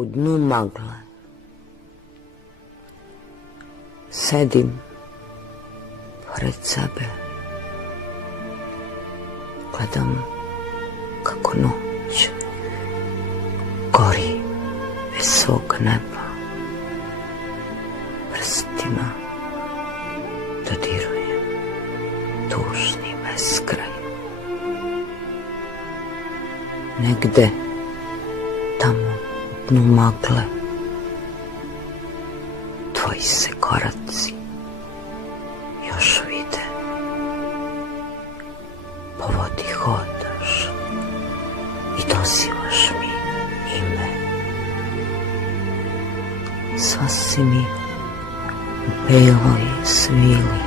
u dnu magle. Sedim pored sebe, gledam kako noć gori bez svog neba, prstima dodirujem tužni beskraj. Negde tamo u dnu magle tvoji se koraci još vide. Po vodi hodaš i dozivaš mi ime. Sva si mi u beloj svili,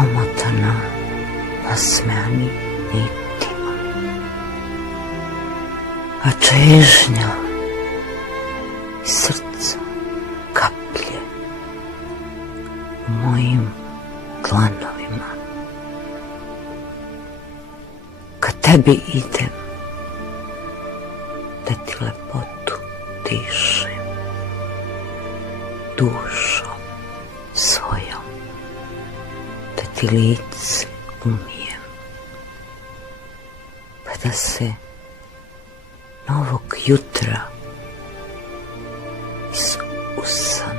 omotana nasmejanim nitima, a čežnja iz srca kaplje u mojim dlanovima. Ka tebi idem da ti lepotu dišem dušom svojom, da ti lice umijem, pa da se novog jutra iz usana